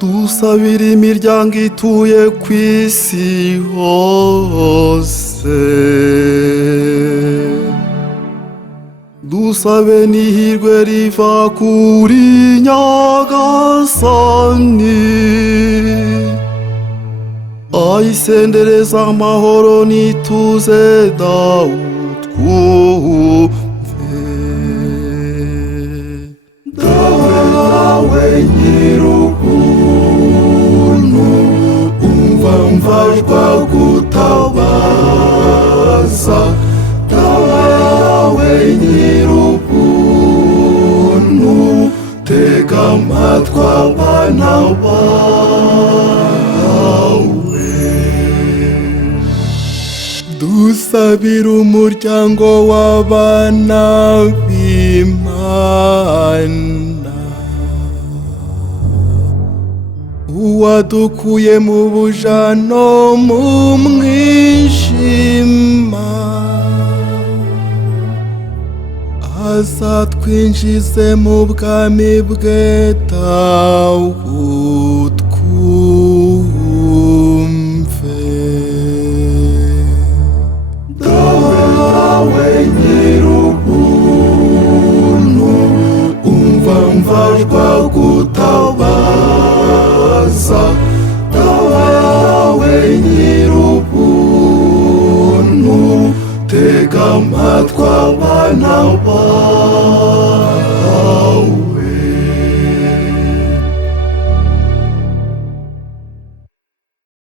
dusabira imiryango ituye ku isi hose, dusabe n'ihirwe riva kuri Nyagasani, ayisendereza amahoro n'ituze dawe twumve. Dawe nyir'ubuntu, umva mvajwa gutabaza. Dawe nyir'ubuntu, tega amatwi abana bawe. Dusabira umuryango w'abana b'Imana, uwadukuye mu buja no mu mwijima, azatwinjize mu bwami bwe dawe twumve. Dawe nyir'ubuntu, umva mvajwa gutabaza. Dawe nyir'ubuntu, tega amatwi abana bawe.